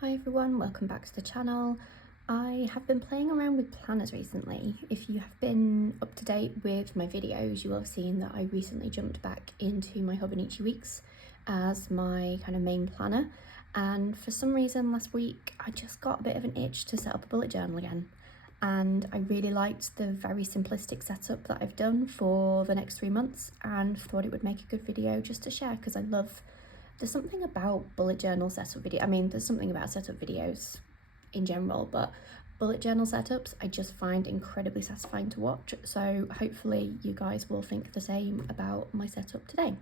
Hi everyone, welcome back to the channel. I have been playing around with planners recently. If you have been up to date with my videos, you will have seen that I recently jumped back into my Hobonichi weeks as my kind of main planner, and for some reason last week I just got a bit of an itch to set up a bullet journal again, and I really liked the very simplistic setup that I've done for the next 3 months and thought it would make a good video just to share, because there's something about bullet journal setup video. I mean, there's something about setup videos in general, but bullet journal setups I just find incredibly satisfying to watch. So hopefully you guys will think the same about my setup today.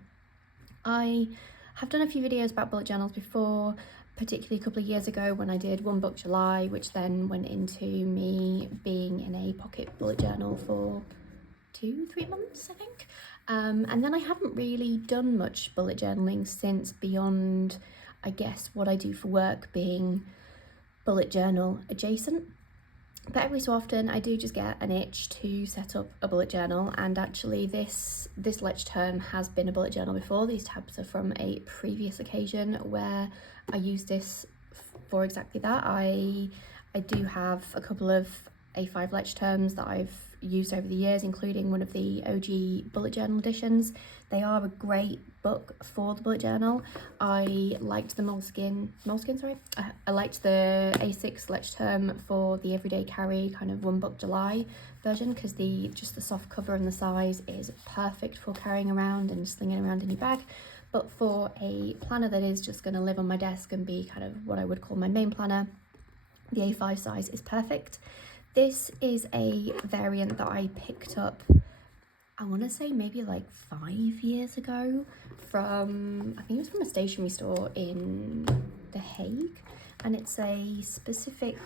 I have done a few videos about bullet journals before, particularly a couple of years ago when I did One Book July, which then went into me being in a pocket bullet journal for 2-3 months, I think. And then I haven't really done much bullet journaling since, beyond, I guess, what I do for work being bullet journal adjacent. But every so often I do just get an itch to set up a bullet journal, and actually this lecture term has been a bullet journal before. These tabs are from a previous occasion where I used this for exactly that. I do have a couple of A5 lecture terms that I've used over the years, including one of the OG bullet journal editions. They are a great book for the bullet journal. I liked the I liked the A6 lecture term for the everyday carry kind of One Book July version, because just the soft cover and the size is perfect for carrying around and slinging around in your bag. But for a planner that is just going to live on my desk and be kind of what I would call my main planner, the A5 size is perfect. This is a variant that I picked up, I want to say maybe like 5 years ago, from, I think it was from a stationery store in The Hague, and it's a specific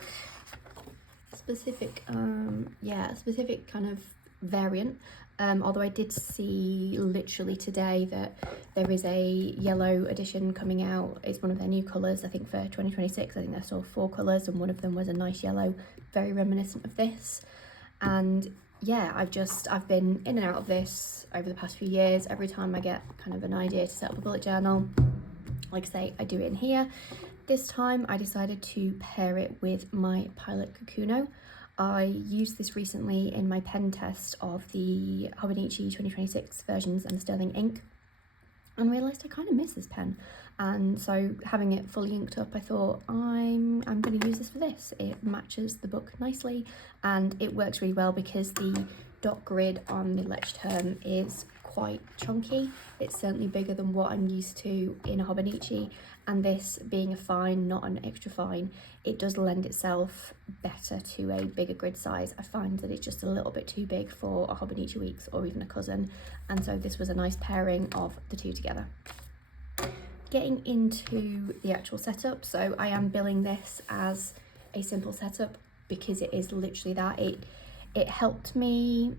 kind of variant. Although I did see literally today that there is a yellow edition coming out. It's one of their new colours, I think for 2026. I think I saw 4 colours and one of them was a nice yellow, very reminiscent of this. And yeah, I've been in and out of this over the past few years. Every time I get kind of an idea to set up a bullet journal, like I say, I do it in here. This time I decided to pair it with my Pilot Kakuno. I used this recently in my pen test of the Hobonichi 2026 versions and Sterling ink, and realised I kind of miss this pen. And so having it fully inked up, I thought I'm going to use this for this. It matches the book nicely and it works really well because the dot grid on the lecture term is quite chunky. It's certainly bigger than what I'm used to in a Hobonichi, and this being a fine, not an extra fine, it does lend itself better to a bigger grid size. I find that it's just a little bit too big for a Hobonichi Weeks or even a cousin, and so this was a nice pairing of the two together. Getting into the actual setup, so I am billing this as a simple setup because it is literally that. It helped me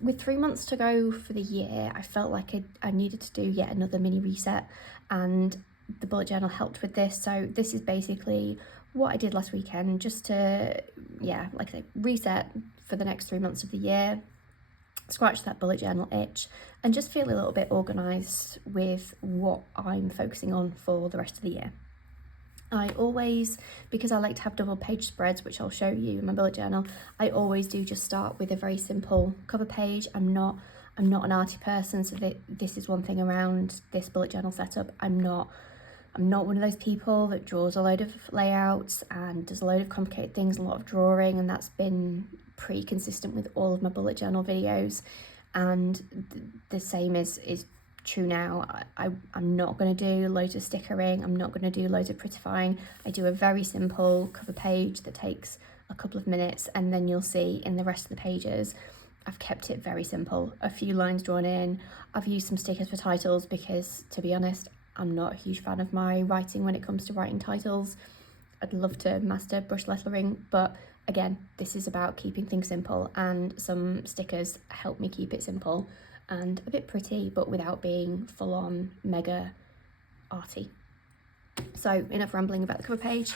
with 3 months to go for the year. I felt like I needed to do yet another mini reset, and the bullet journal helped with this. So this is basically what I did last weekend, just to, yeah, like I say, reset for the next 3 months of the year, scratch that bullet journal itch, and just feel a little bit organised with what I'm focusing on for the rest of the year. I always, because I like to have double page spreads, which I'll show you in my bullet journal, I always do just start with a very simple cover page. I'm not an arty person, so this is one thing around this bullet journal setup. I'm not one of those people that draws a load of layouts and does a load of complicated things, a lot of drawing, and that's been pretty consistent with all of my bullet journal videos. And the same is true now. I'm not going to do loads of stickering. I'm not going to do loads of prettifying. I do a very simple cover page that takes a couple of minutes, and then you'll see in the rest of the pages I've kept it very simple. A few lines drawn in. I've used some stickers for titles because, to be honest, I'm not a huge fan of my writing when it comes to writing titles. I'd love to master brush lettering, but again, this is about keeping things simple, and some stickers help me keep it simple and a bit pretty, but without being full-on mega arty. So enough rambling about the cover page.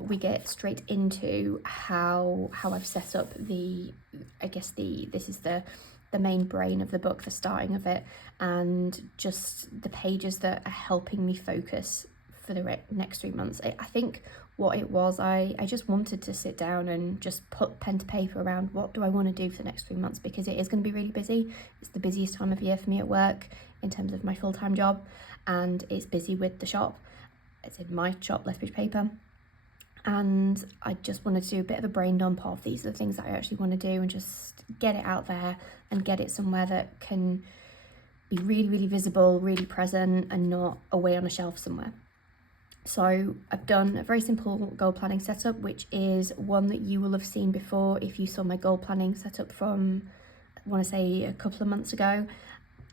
We get straight into how I've set up this is the main brain of the book, the starting of it, and just the pages that are helping me focus for the next 3 months. I think what it was, I just wanted to sit down and just put pen to paper around what do I want to do for the next 3 months, because it is going to be really busy. It's the busiest time of year for me at work in terms of my full-time job, and it's busy with the shop. It's in my shop, Lethbridge Paper. And I just wanted to do a bit of a brain dump of these are the things that I actually want to do, and just get it out there and get it somewhere that can be really, really visible, really present, and not away on a shelf somewhere. So I've done a very simple goal planning setup, which is one that you will have seen before if you saw my goal planning setup from, I want to say, a couple of months ago.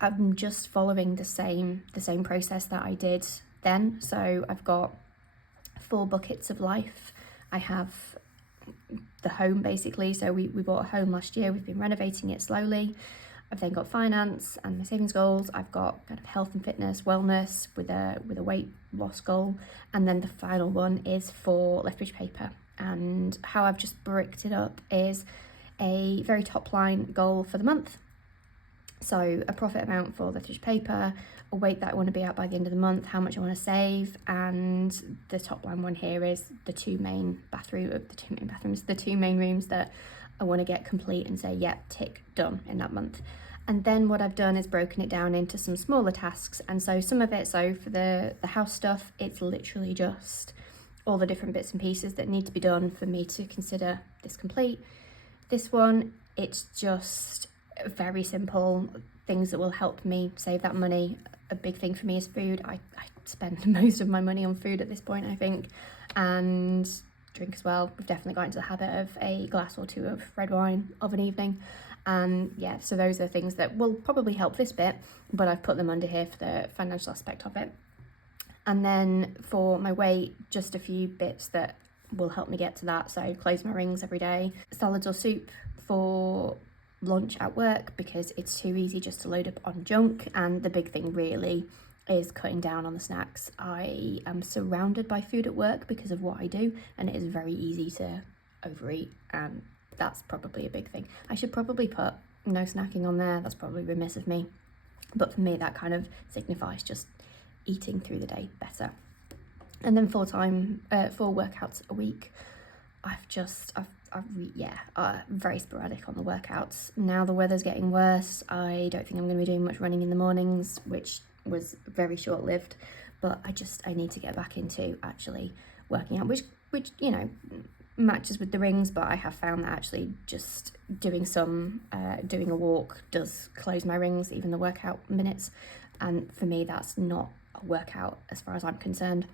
I'm just following the same process that I did then. So I've got 4 buckets of life. I have the home, basically. So we bought a home last year. We've been renovating it slowly. I've then got finance and my savings goals. I've got kind of health and fitness, wellness with a weight loss goal. And then the final one is for Lethbridge Paper. And how I've just bricked it up is a very top line goal for the month. So a profit amount for Lethbridge Paper, a weight that I want to be at by the end of the month, how much I want to save, and the top line one here is the two main rooms that I want to get complete and say, yep, tick, done in that month. And then what I've done is broken it down into some smaller tasks. And so some of it, so for the house stuff, it's literally just all the different bits and pieces that need to be done for me to consider this complete. This one, it's just very simple things that will help me save that money. A big thing for me is food. I spend most of my money on food at this point, I think, and drink as well. We've definitely got into the habit of a glass or 2 of red wine of an evening. And yeah, so those are things that will probably help this bit, but I've put them under here for the financial aspect of it. And then for my weight, just a few bits that will help me get to that. So close my rings every day, salads or soup for lunch at work, because it's too easy just to load up on junk. And the big thing really is cutting down on the snacks. I am surrounded by food at work because of what I do, and it is very easy to overeat, and that's probably a big thing. I should probably put no snacking on there. That's probably remiss of me, but for me that kind of signifies just eating through the day better. And then 4 workouts a week. Very sporadic on the workouts. Now the weather's getting worse. I don't think I'm going to be doing much running in the mornings, which was very short-lived, but I need to get back into actually working out, which you know, matches with the rings, but I have found that actually just doing a walk does close my rings, even the workout minutes. And for me, that's not a workout as far as I'm concerned.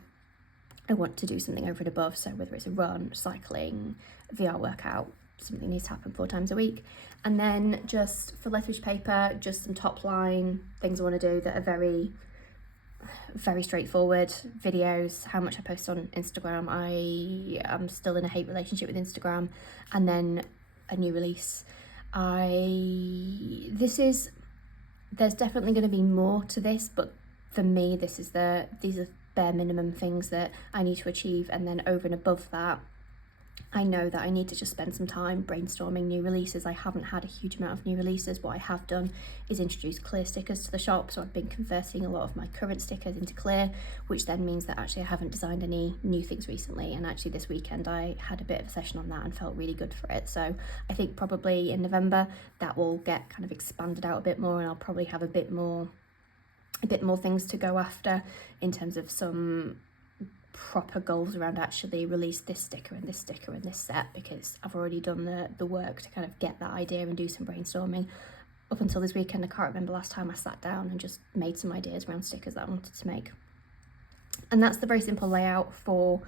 I want to do something over and above, so whether it's a run, cycling, VR workout, something needs to happen 4 times a week. And then just for Lethbridge Paper, just some top line things I want to do that are very, very straightforward. Videos, how much I post on Instagram. I am still in a hate relationship with Instagram. And then a new release. There's definitely going to be more to this, but for me, these are bare minimum things that I need to achieve. And then over and above that, I know that I need to just spend some time brainstorming new releases. I haven't had a huge amount of new releases. What I have done is introduce clear stickers to the shop, so I've been converting a lot of my current stickers into clear, which then means that actually I haven't designed any new things recently. And actually this weekend I had a bit of a session on that and felt really good for it. So I think probably in November that will get kind of expanded out a bit more, and I'll probably have a bit more things to go after in terms of some proper goals around actually release this sticker and this sticker and this set, because I've already done the work to kind of get that idea and do some brainstorming. Up until this weekend, I can't remember last time I sat down and just made some ideas around stickers that I wanted to make. And that's the very simple layout for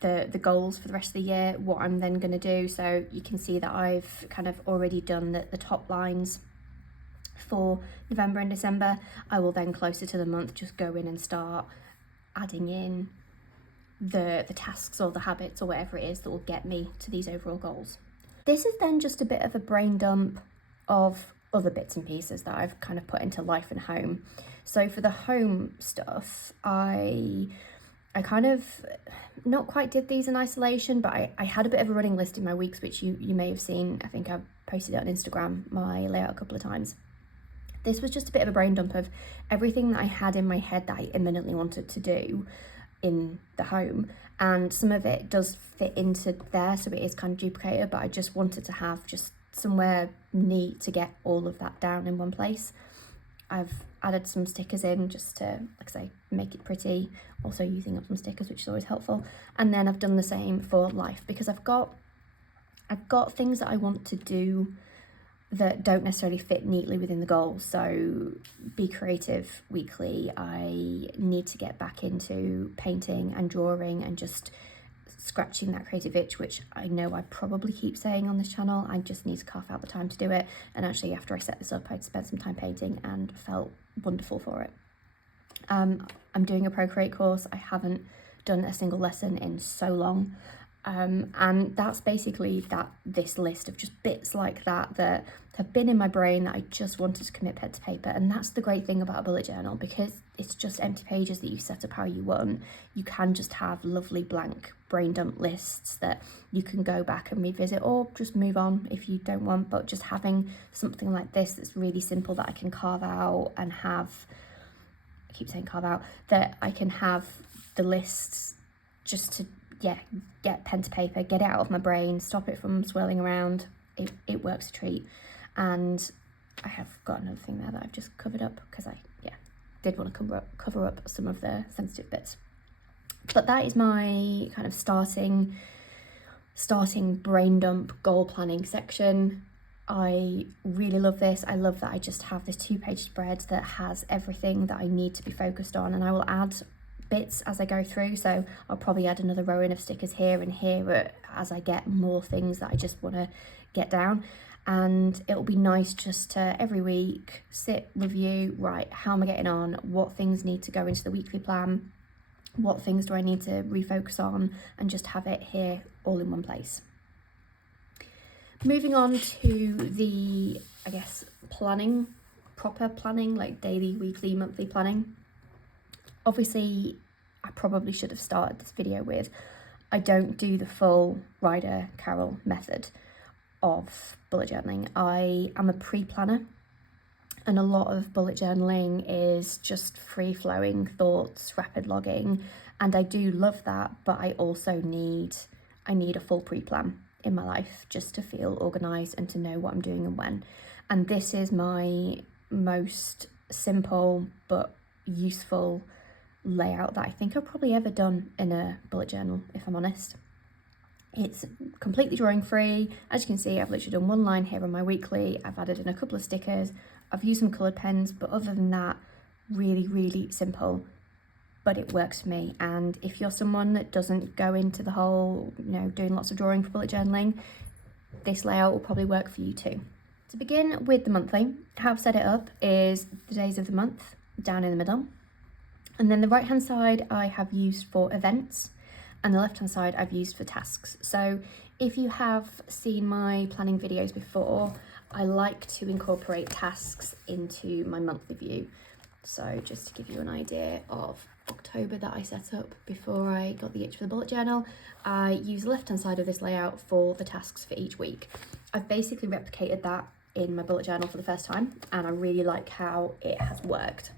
the goals for the rest of the year, what I'm then going to do. So you can see that I've kind of already done the top lines for November and December. I will then closer to the month just go in and start adding in the tasks or the habits or whatever it is that will get me to these overall goals. This is then just a bit of a brain dump of other bits and pieces that I've kind of put into life and home. So for the home stuff, I kind of not quite did these in isolation, but I had a bit of a running list in my weeks, which you may have seen. I think I've posted it on Instagram, my layout, a couple of times. This was just a bit of a brain dump of everything that I had in my head that I imminently wanted to do. in the home, and some of it does fit into there, so it is kind of duplicated, but I just wanted to have just somewhere neat to get all of that down in one place. I've added some stickers in just to, like I say, make it pretty, also using up some stickers, which is always helpful. And then I've done the same for life, because I've got things that I want to do that don't necessarily fit neatly within the goal. So Be Creative Weekly, I need to get back into painting and drawing and just scratching that creative itch, which I know I probably keep saying on this channel. I just need to carve out the time to do it. And actually, after I set this up, I'd spent some time painting and felt wonderful for it. I'm doing a Procreate course. I haven't done a single lesson in so long. And that's basically this list of just bits like that have been in my brain that I just wanted to commit pen to paper. And that's the great thing about a bullet journal, because it's just empty pages that you set up how you want. You can just have lovely blank brain dump lists that you can go back and revisit, or just move on if you don't want. But just having something like this that's really simple that I can carve out and have, I keep saying carve out, that I can have the lists just to get pen to paper, get it out of my brain, stop it from swirling around. It works a treat. And I have got another thing there that I've just covered up, because I did want to cover up some of the sensitive bits. But that is my kind of starting brain dump goal planning section. I really love this. I love that I just have this 2-page spread that has everything that I need to be focused on, and I will add bits as I go through. So I'll probably add another row in of stickers here and here as I get more things that I just want to get down. And it'll be nice just to every week sit, review, right, how am I getting on, what things need to go into the weekly plan, what things do I need to refocus on, and just have it here all in one place. Moving on to the, I guess, planning, proper planning, like daily, weekly, monthly planning. Obviously, I probably should have started this video with, I don't do the full Ryder Carroll method of bullet journaling. I am a pre-planner, and a lot of bullet journaling is just free-flowing thoughts, rapid logging, and I do love that, but I also need a full pre-plan in my life just to feel organised and to know what I'm doing and when. And this is my most simple but useful layout that I think I've probably ever done in a bullet journal, if I'm honest. It's completely drawing free. As you can see, I've literally done one line here on my weekly. I've added in a couple of stickers. I've used some coloured pens, but other than that, really, really simple. But it works for me. And if you're someone that doesn't go into the whole, doing lots of drawing for bullet journaling, this layout will probably work for you too. To begin with the monthly, how I've set it up is the days of the month down in the middle. And then the right hand side I have used for events, and the left hand side I've used for tasks. So if you have seen my planning videos before, I like to incorporate tasks into my monthly view. So just to give you an idea of October that I set up before I got the itch for the bullet journal, I use the left hand side of this layout for the tasks for each week. I've basically replicated that in my bullet journal for the first time, and I really like how it has worked.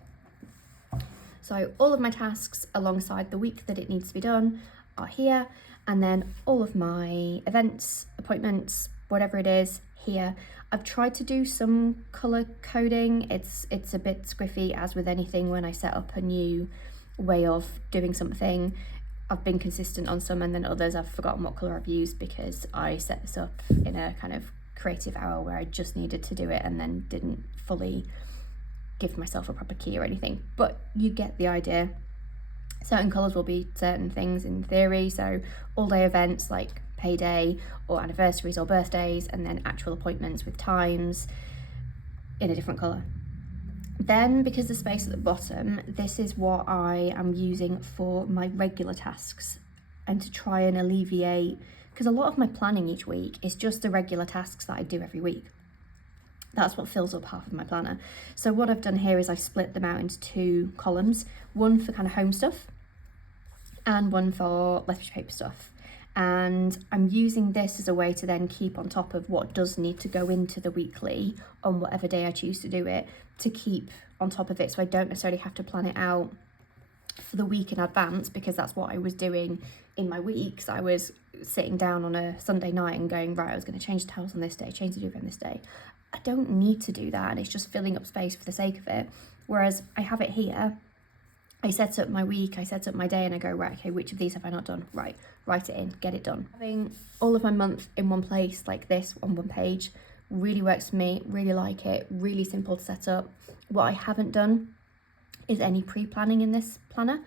So all of my tasks alongside the week that it needs to be done are here, and then all of my events, appointments, whatever it is, here. I've tried to do some colour coding. It's a bit squiffy, as with anything when I set up a new way of doing something. I've been consistent on some, and then others I've forgotten what colour I've used because I set this up in a kind of creative hour where I just needed to do it and then didn't fully give myself a proper key or anything. But you get the idea. Certain colours will be certain things in theory, so all day events like payday or anniversaries or birthdays, and then actual appointments with times in a different colour. Then, because the space at the bottom, this is what I am using for my regular tasks, and to try and alleviate, because a lot of my planning each week is just the regular tasks that I do every week. That's what fills up half of my planner. So what I've done here is I've split them out into 2 columns, one for kind of home stuff and one for letters paper stuff. And I'm using this as a way to then keep on top of what does need to go into the weekly on whatever day I choose to do it, to keep on top of it, so I don't necessarily have to plan it out for the week in advance, because that's what I was doing in my weeks. I was sitting down on a Sunday night and going, right, I was going to change the towels on this day, change the duvet on this day. I don't need to do that, and it's just filling up space for the sake of it. Whereas I have it here, I set up my week, I set up my day, and I go, right, okay, which of these have I not done? Right, write it in, get it done. Having all of my month in one place like this on one page really works for me, really like it, really simple to set up. What I haven't done is any pre-planning in this planner,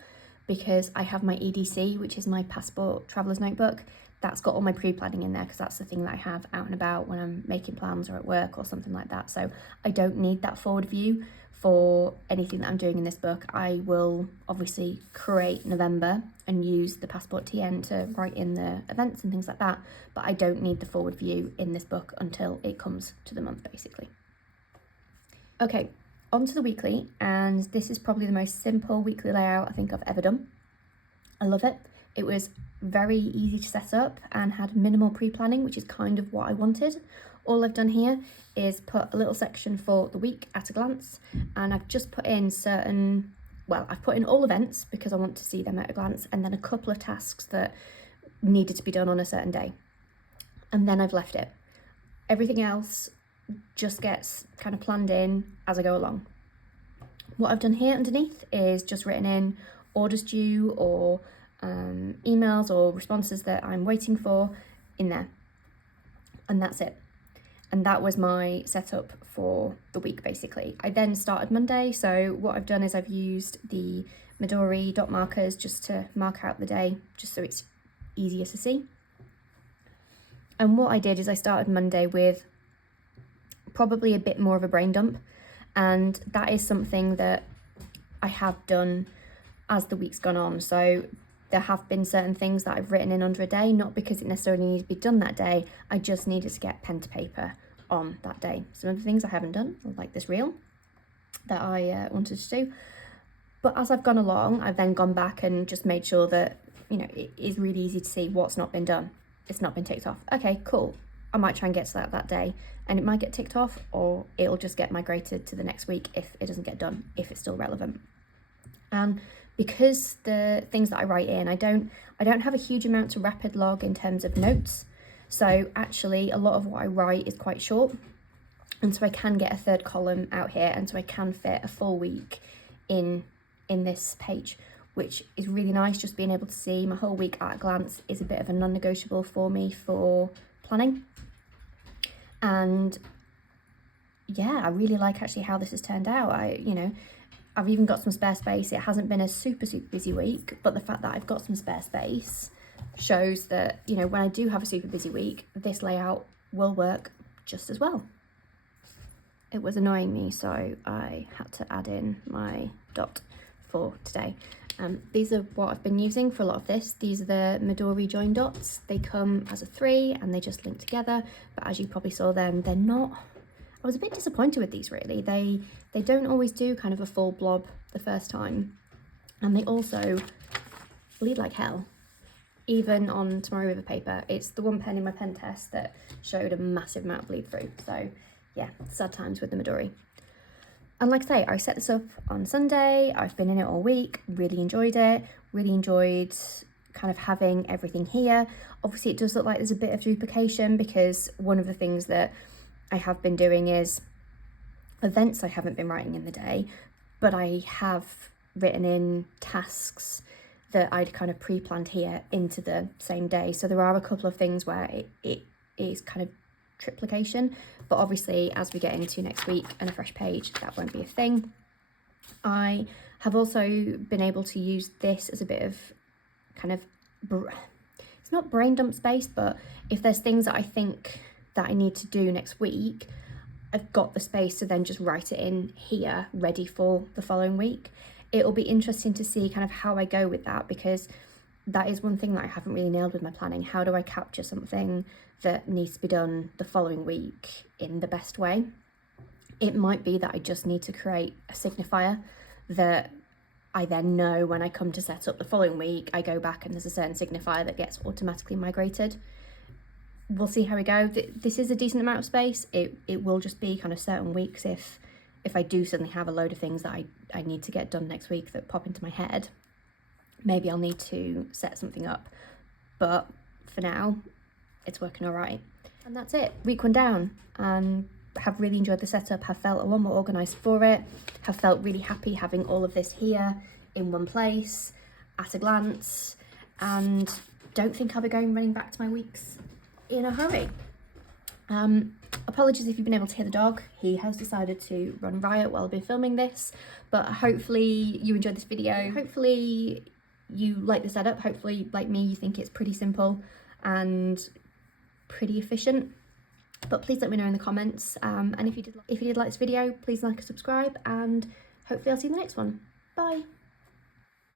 because I have my EDC, which is my passport traveler's notebook. That's got all my pre-planning in there, because that's the thing that I have out and about when I'm making plans or at work or something like that. So I don't need that forward view for anything that I'm doing in this book. I will obviously create November and use the passport TN to write in the events and things like that, but I don't need the forward view in this book until it comes to the month, basically. Okay, on to the weekly, and this is probably the most simple weekly layout I think I've ever done. I love it. It was very easy to set up and had minimal pre-planning, which is kind of what I wanted. All I've done here is put a little section for the week at a glance, and I've just put in I've put in all events because I want to see them at a glance, and then a couple of tasks that needed to be done on a certain day. And then I've left it. Everything else just gets kind of planned in as I go along. What I've done here underneath is just written in orders due or emails or responses that I'm waiting for in there, and that's it. And that was my setup for the week, basically. I then started Monday, so what I've done is I've used the Midori dot markers just to mark out the day, just so it's easier to see. And what I did is I started Monday with probably a bit more of a brain dump, and that is something that I have done as the week's gone on. So there have been certain things that I've written in under a day, not because it necessarily needed to be done that day, I just needed to get pen to paper on that day. Some of the things I haven't done, like this reel that I wanted to do. But as I've gone along, I've then gone back and just made sure that, it is really easy to see what's not been done. It's not been ticked off. Okay, cool. I might try and get to that day, and it might get ticked off, or it'll just get migrated to the next week if it doesn't get done, if it's still relevant. And because the things that I write in, I don't have a huge amount to rapid log in terms of notes. So actually a lot of what I write is quite short. And so I can get a third column out here, and so I can fit a full week in this page, which is really nice. Just being able to see my whole week at a glance is a bit of a non-negotiable for me for planning. And yeah, I really like actually how this has turned out. I've even got some spare space. It hasn't been a super busy week, but the fact that I've got some spare space shows that, when I do have a super busy week, this layout will work just as well. It was annoying me, so I had to add in my dot for today. These are what I've been using for a lot of this. These are the Midori join dots. They come as a 3 and they just link together, but as you probably saw then, they're not. I was a bit disappointed with these, really. They don't always do kind of a full blob the first time, and they also bleed like hell, even on Tomorrow River paper. It's the one pen in my pen test that showed a massive amount of bleed through. So yeah, sad times with the Midori. And like I say, I set this up on Sunday. I've been in it all week, really enjoyed it, really enjoyed kind of having everything here. Obviously it does look like there's a bit of duplication, because one of the things that I have been doing is events I haven't been writing in the day, but I have written in tasks that I'd kind of pre-planned here into the same day. So there are a couple of things where it is kind of triplication, but obviously as we get into next week and a fresh page, that won't be a thing. I have also been able to use this as a bit of kind of, it's not brain dump space, but if there's things that I think that I need to do next week, I've got the space to then just write it in here, ready for the following week. It'll be interesting to see kind of how I go with that, because that is one thing that I haven't really nailed with my planning. How do I capture something that needs to be done the following week in the best way? It might be that I just need to create a signifier that I then know when I come to set up the following week, I go back and there's a certain signifier that gets automatically migrated. We'll see how we go. This is a decent amount of space. It will just be kind of certain weeks if I do suddenly have a load of things that I need to get done next week that pop into my head. Maybe I'll need to set something up, but for now it's working all right. And that's it, week 1 down, and have really enjoyed the setup, have felt a lot more organised for it, have felt really happy having all of this here in one place at a glance, and don't think I'll be running back to my weeks in a hurry. Apologies if you've been able to hear the dog. He has decided to run riot while I've been filming this, but hopefully you enjoyed this video. Hopefully you like the setup. Hopefully, like me, you think it's pretty simple and pretty efficient. But please let me know in the comments. And if you did like this video, please like and subscribe, and hopefully I'll see you in the next one. Bye.